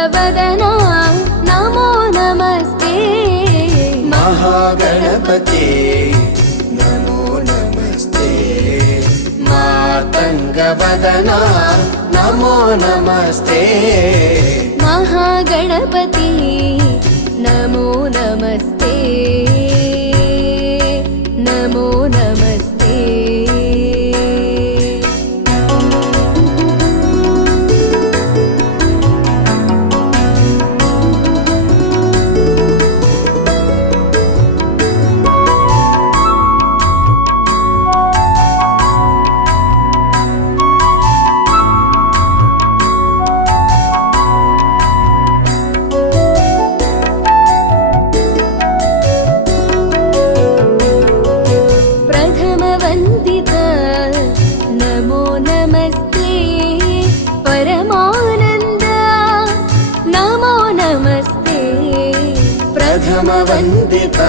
मातङ्गवदना नमो नमस्ते महागणपते नमो नमस्ते मातङ्गवदना नमो नमस्ते महागणपति नमो नमस्ते नमो नमस्ते प्रथमवन्दिता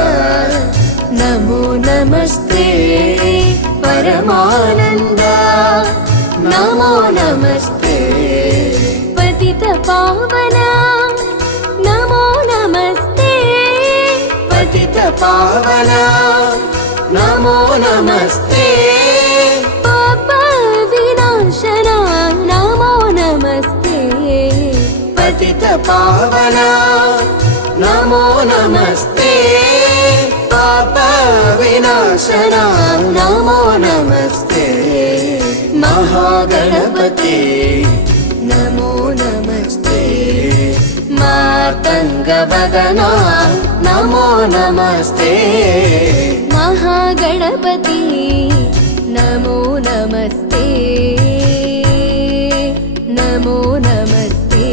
नमो नमस्ते परमानन्दा नमो नमस्ते पतितपावना नमो नमस्ते पतितपावना नमो नमस्ते पापविनाशना नमो नमस्ते पतितपावना नमो नमस्ते पापविनाशना नमो नमस्ते महागणपते नमो नमस्ते मातङ्गवदना नमो नमस्ते महागणपति नमो नमस्ते नमो नमस्ते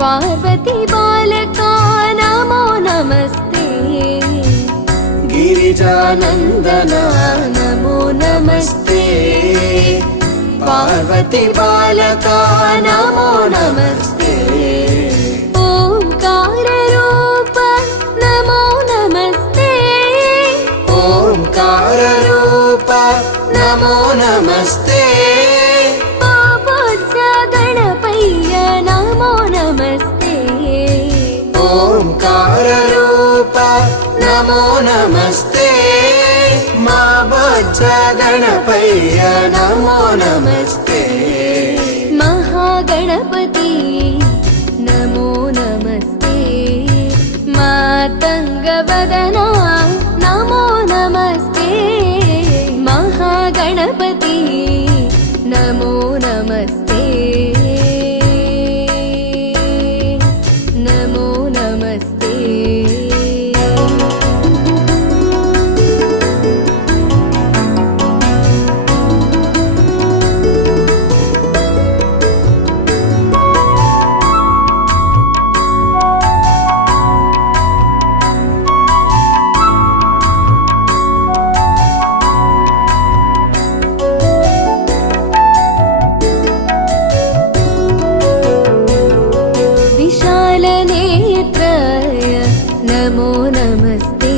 पार्वती बालका नमो नमस्ते गिरिजानन्दना नमो नमस्ते पार्वती बालका नमो नमस्ते ओंकाररूप नमो नमस्ते ओंकाररूप नमो नमस्ते ओंकाररूप नमो नमस्ते मा बच्च गणपय्य नमो नमस्ते महागणपति नमो नमस्ते मातङ्गवदना नमो नमस्ते महागणपति नमो नमस्ते नमो नमस्ते नमो नमस्ते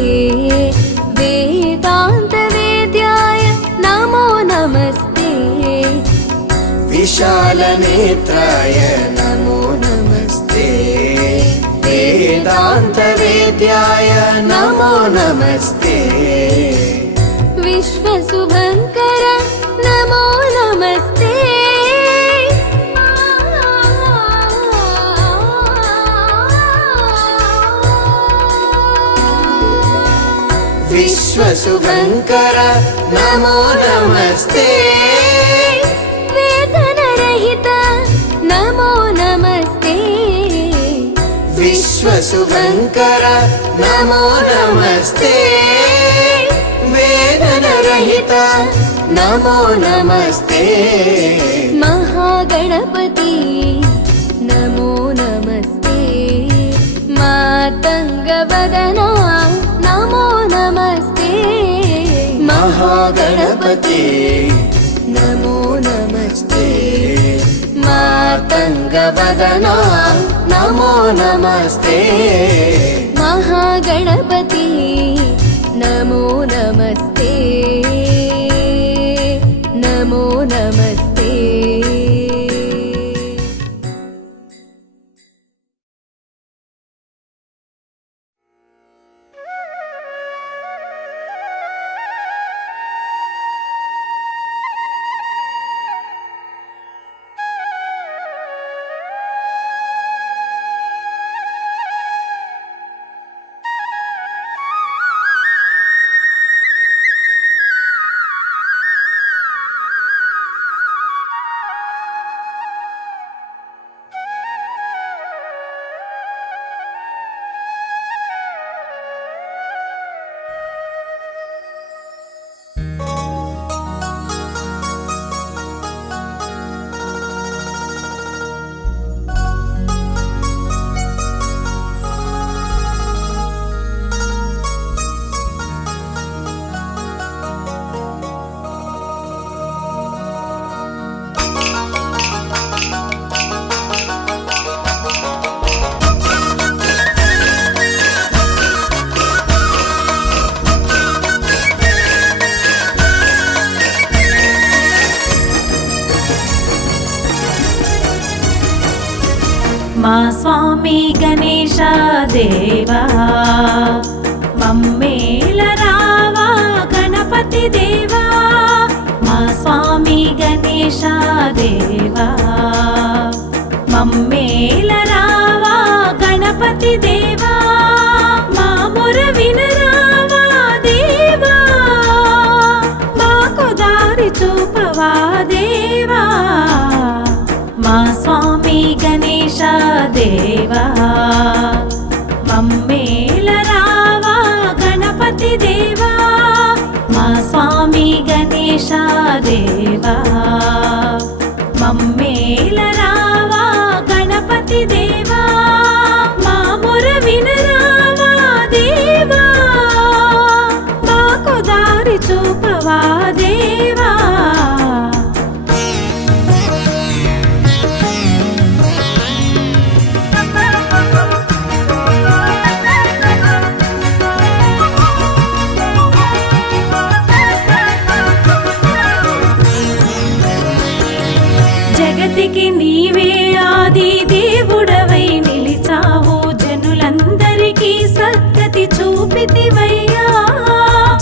वेदान्तवेद्याय नमो नमस्ते विशालनेत्राय नमो नमस्ते वेदान्तवेद्याय नमो नमस्ते विश्वशुभङ्कर नमो नमस्ते विश्वशुभङ्कर नमो नमस्ते वेदनरहित नमो नमस्ते विश्वशुभङ्कर नमो नमस्ते वेदनरहित नमो नमस्ते महागणपति नमो नमस्ते मातङ्गवदना नमो नमस्ते महागणपति नमो नमस्ते मातङ्गवदना नमो नमस्ते महागणपति नमो नमस्ते नमो नमस्ते మా స్వామి గణేశ దేవా మమ్మేల రావా గణపతి దేవా మా స్వామి గణేశ దేవా మమ్మేల రావా గణపతి దేవా మా మొర వినరావా దేవా మాకు దారి చూపవా దేవా మా స్వామి గణేశ దేవా మమ్మేల రావా గణపతి దేవా మా స్వామి గణేశ దేవా మమ్మేల రావా గణపతి దేవా మా మొర వినరావా దేవా మాకు దారి చూపవా దేవా జగతికి నీవే ఆది దేవుడవై నిలిచావు జనులందరికీ సద్గతి చూపితివయ్యా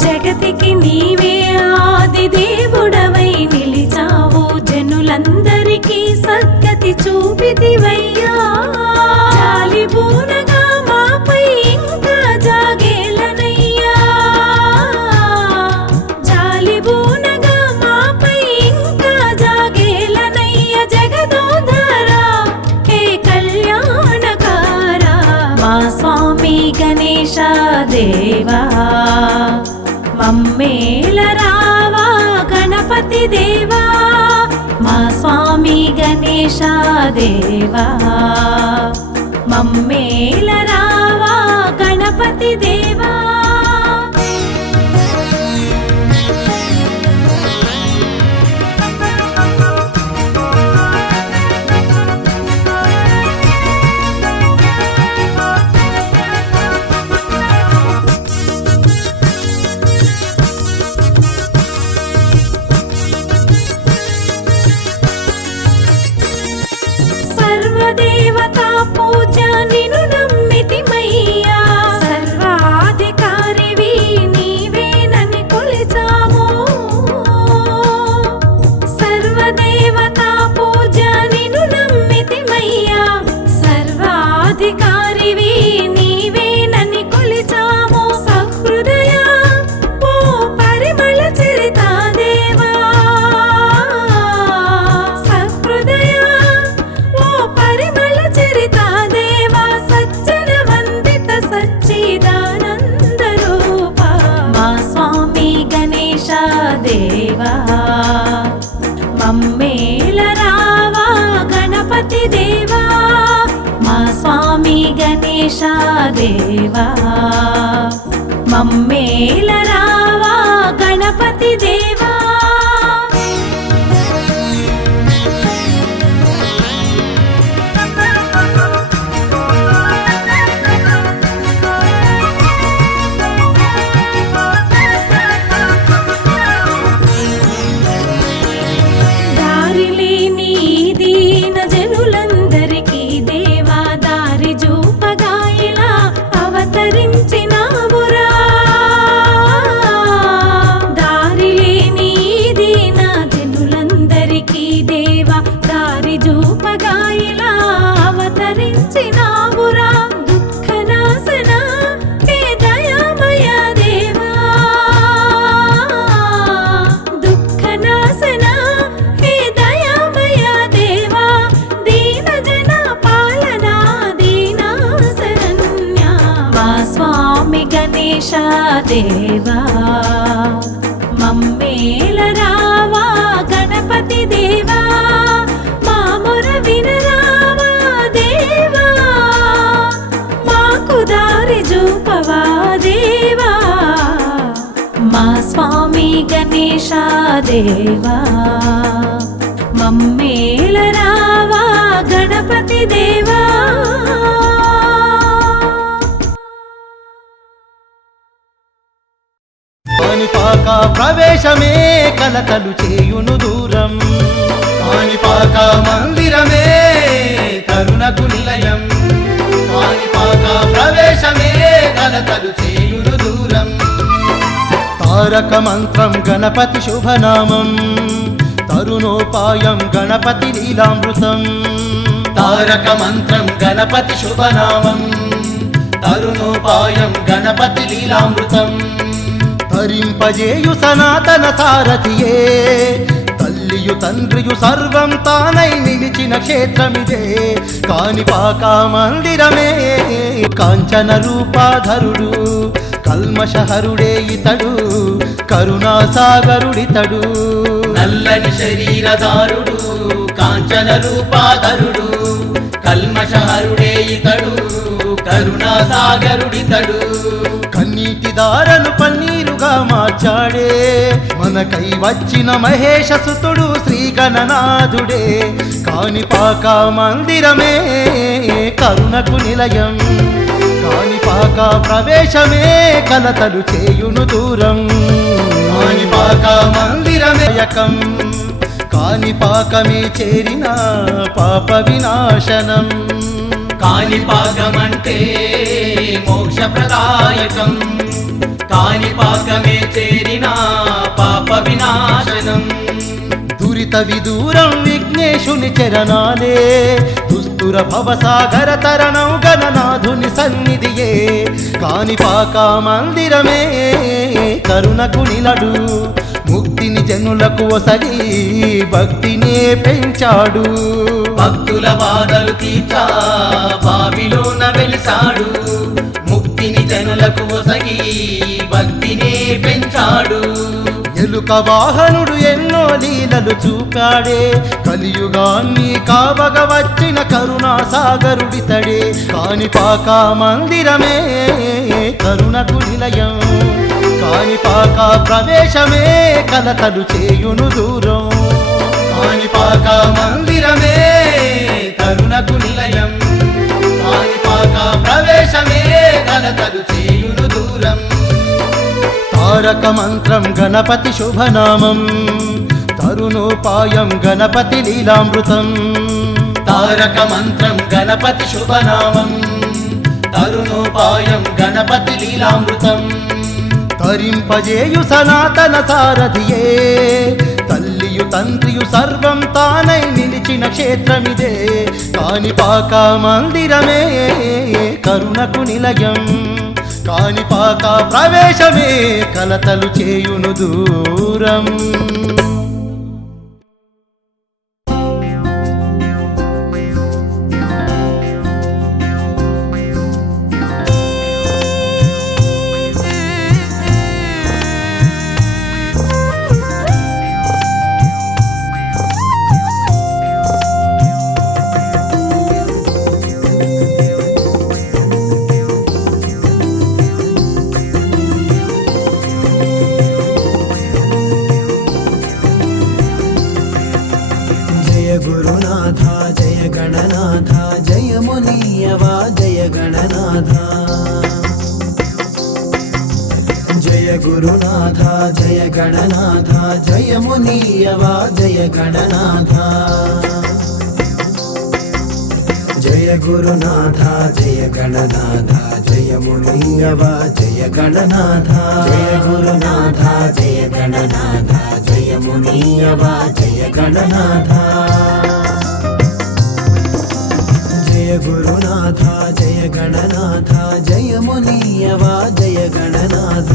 జగతికి నీవే ఆది దేవుడవై నిలిచావు జనులందరికీ సద్గతి చూపితివయ్యా జాలిబూనగా మాపై ఇంకా జాగేలనయ్యా జాలిబూనగా మాపై ఇంకా జాగేలనయ్యా జగదోధరా హే కళ్యాణకారా మా స్వామి గణేశ దేవా మమ్మేల రావా గణపతి దేవా మా స్వామి గణేశ దేవా మమ్మేల రావా గణపతి దేవా సర్వదేవతా పూజ నిన్ను నమ్మితిమయ్యా సర్వాధికారి గణేశ దేవా మమ్మేల రావా గణపతి దేవా దేవా మమ్మేల రావా గణపతి దేవా మా మొర వినరావా దేవా మాకు దారి చూపవా దేవా మా స్వామి గణేశ దేవా మమ్మేల రావా గణపతి దేవా కాణిపాక ప్రవేశమే కలతలు చేయును దూరం కాణిపాక మందిరమే కరుణకు నిలయం కాణిపాక ప్రవేశమే కలతలు చేయును దూరం తారక మంత్రం గణపతి శుభనామం తరుణోపాయం గణపతి లీలామృతం తారక మంత్రం గణపతి శుభనామం తరుణోపాయం గణపతి లీలామృతం తరింపజేయు సనాతన సారథియే తల్లియు తండ్రియు సర్వం తానై నిలిచిన క్షేత్రమిదే కాణిపాక మందిరమే కాంచన రూపాధరుడు కల్మషహరుడే ఇతడు కరుణాసాగరుడితడు నల్లని శరీరధారుడు కాంచన రూపాధరుడు కల్మషహరుడే ఇతడు కరుణాసాగరుడితడు కన్నీటి దారను పన్నీరుగా మార్చాడే మనకై వచ్చిన మహేష సుతుడు శ్రీ గణనాథుడే కాణిపాక మందిరమే కరుణకు నిలయం కాణిపాక ప్రవేశమే కలతలు చేయును దూరం కాణిపాక మందిరమే యకం కాణిపాకమే చేరిన పాప వినాశనం కాణిపాకమంటే మోక్షప్రదాయకం కాణిపాకమే చేరిన పాప వినాశనం దురిత విదూరం విఘ్నేశుని చరణాలే దుస్తుర భవసాగర తరణం గణనాథుని సన్నిధియే కాణిపాక మందిరమే కరుణకు నిలడు ముక్తిని జనులకు ఒసగి భక్తినే పెంచాడు భక్తుల బాధలు తీర్చా బావిలోన వెలిసాడు ముక్తిని జనులకు ఒసగి భక్తినే పెంచాడు ఎలుక వాహనుడు ఎన్నో లీలలు చూపాడే కలియుగాన్ని కావగ వచ్చిన కరుణాసాగరుడితడే కాణిపాక మందిరమే కరుణకు నిలయం కాణిపాక ప్రవేశమే కలతలు చేయును దూరం కాణిపాక మందిరమే కరుణకు నిలయం కాణిపాక ప్రవేశమే కలతలు చేయును దూరం తారక మంత్రం గణపతి శుభనామం తరుణోపాయం గణపతి లీలామృతం తారక మంత్రం గణపతి శుభనామం తరుణోపాయం గణపతి లీలామృతం తరింపజేయు సనాతన సారథియే తల్లియు తండ్రియు సర్వం తానై నిలిచిన క్షేత్రమిదే కాణిపాక మందిరమే కరుణకు నిలయం కాణిపాక ప్రవేశమే కలతలు చేయును దూరం గణనాథ జయ గురునాథ జయ గణనాథ జయమునీయవా జయ గణనాథ జయ గురునాథ జయ గణనాథ జయమునీయవా జయ గణనాథ జయ గురునాథ జయ గణనాథ జయమునీయవా జయ గణనాథ జయ గురునాథ జయ గణనాథ జయమునీయవా జయ గణనాథ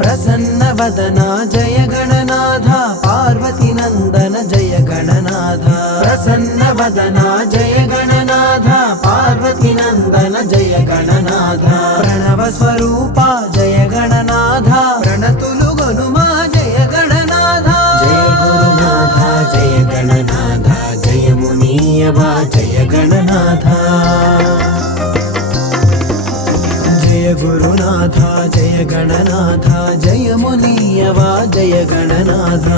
ప్రసన్నవదనా జయ గణనాథ పార్వతీ నందన జయ గణనాథ ప్రసన్నవదనా జయ గణనాథ పార్వతీ నందన జయ గణనాథ ప్రణవ స్వరూప జయ గణనాథ ప్రణతులు గనుమా జయ గణనాథ జయ గురునాథ జయ గణనాథ జయమునీయవా జయ గణనాథ జయ గురునాథ జయ గణనాథ జయమునీయవా జయ గణనాథ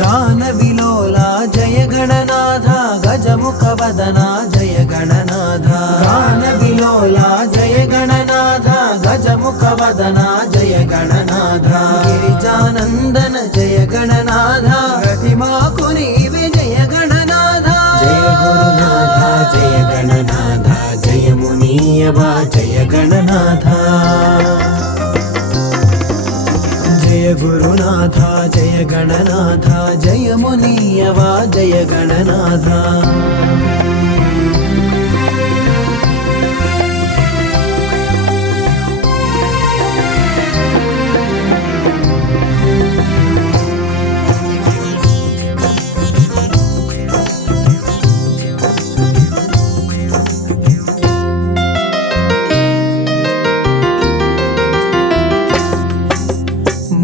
గాన విలోలా జయ గణనాథ గజముఖ వదనా జయ గణనాథ గాన విలోలా జయ గణనాథ గజముఖ వదనా జయ గణనాథ గిరిజానందన జయ గణనాథ ప్రతిమాకు నీవే జయ గణనాథ జయ గురునాథ జయ గణనాథ జయమునీయవా జయ గణనాథ జయ గురునాథ జయ గణనాథ జయమునీయవా జయ గణనాథ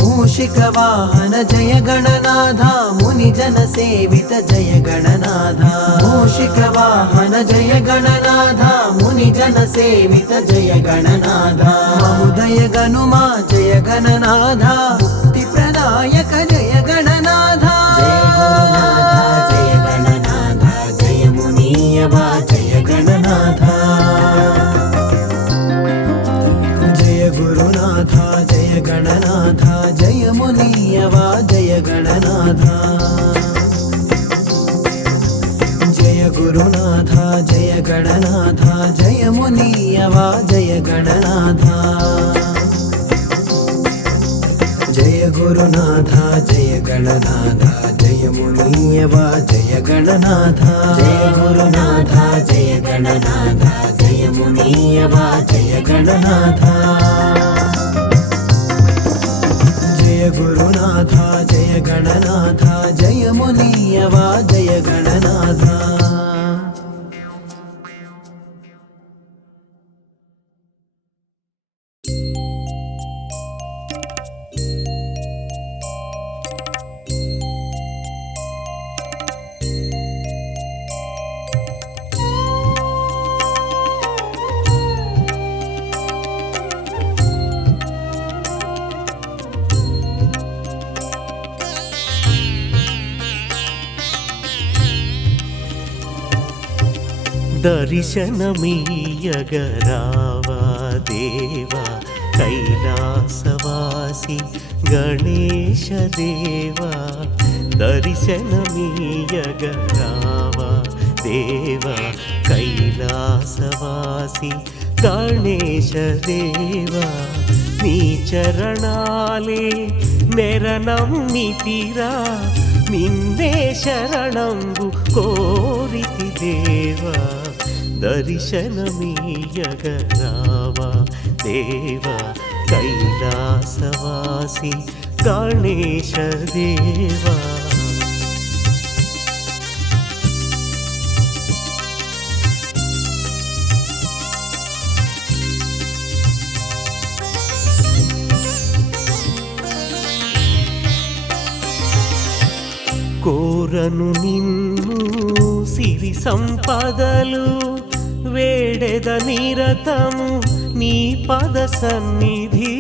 మూషిక వాహన జయ గణనాథ ముని జన సేవిత జయ గణనాథ మూషిక వాహన జయ గణనాథ ముని జన సేవిత జయ గణనాథ మముదయ గనుమా జయ గణనాథ ముక్తి ప్రదాయక జయ గణనాథ జయ గురునాథ జయ గణనాథ జయమునీయవా జయ గణనాథ జయ గురునాథ జయ గణనాథ జయమునీయవా జయ గణనాథ జయ గురునాథ జయ గణనాథ జయమునీయవా జయ గణనాథ జయ గురునాథ జయ గణనాథ జయమునీయవా జయ గణనాథ జయ గురునాథ జయ గణనాథ జయమునీయవా జయ గణనాథ జయ గురునాథ జయ గణనాథ జయమునీయవా జయ గణనాథ దర్శనమీయగరావా దేవా కైలాసవాసి గణేశ దేవా దర్శనమీయగరావా దేవా కైలాసవాసి గణేశ దేవా నీ చరణాలే నెరనమ్మితిరా నిన్నే శరణంబు కోరితి దేవా దర్శనమీయగరావా దేవా కైలాసవాసి గణేశ దేవా. కోరను నిన్ను సిరి సంపదలు వేడెద నిరతము నీ పద సన్నిధి.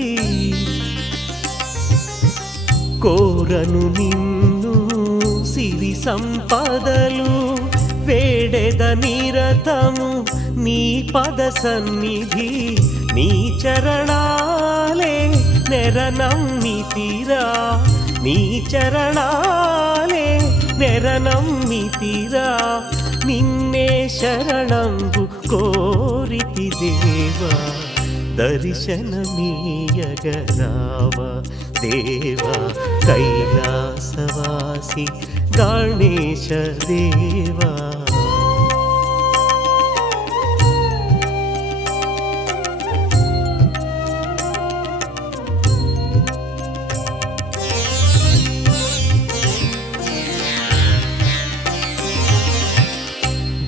కోరను నిన్ను సిరి సంపదలు వేడెద నిరతము నీ పద సన్నిధి. నీ చరణాలే నెరనమ్మితిరా నీ చరణాలే నెరనమ్మితిరా. నిన్నే శరణంబు కోరితి దేవా దర్శనమీయగరావా దేవా కైలాసవాసి గణేశ దేవా.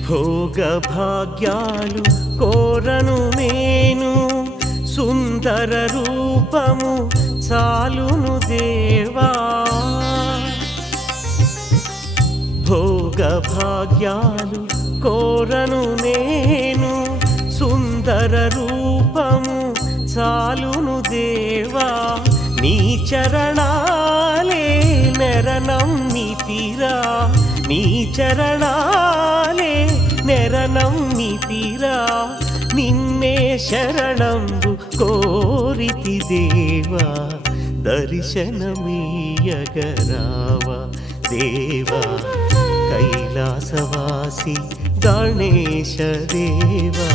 భోగ భాగ్యాలు కోరను నేను సుందర రూపము చాలును దేవా. భోగ భాగ్యాలు కోరను నేను సుందర రూపము చాలును దేవా. నీ చరణాలే నెరనమ్మితిరా నీ చరణాలే నెరనమ్మితిరా. నిన్నే శరణంబు కోరితి దేవా దర్శనమీయగరావా దేవా కైలాసవాసి గణేశ దేవా.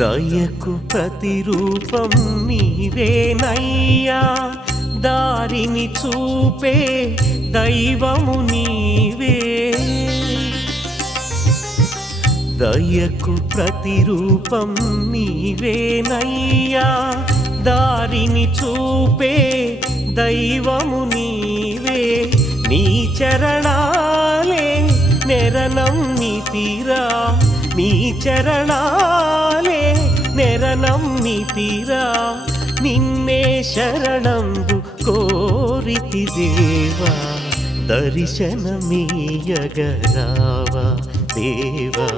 దయకు ప్రతిరూపం నీవేనయ్యా దారిని చూపే దైవము నీవే. దయకు ప్రతిరూపం నీవేనయ్యా దారిని చూపే దైవము నీవే. నీ చరణాలే నెరనమ్మితిరా నీ చరణాలే నెరనమ్మితిరా. నిన్నే శరణంబు కోరితి దేవా దర్శనమీయగరావా దేవా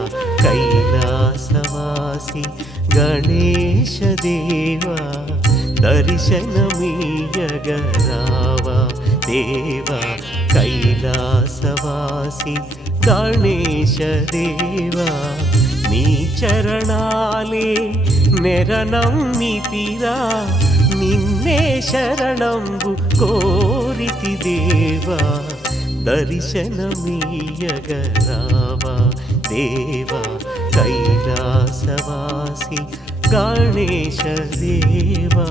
కైలాసవాసి గణేశ దేవా. దర్శనమీయగరావా దేవా కైలాసవాసి గణేశ దేవా. నీ చరణాలే నెరనమ్మితిరా నిన్నే శరణంబు కోరితి దేవా దర్శనమీయగరావా దేవా కైలాసవాసి గణేశ దేవా.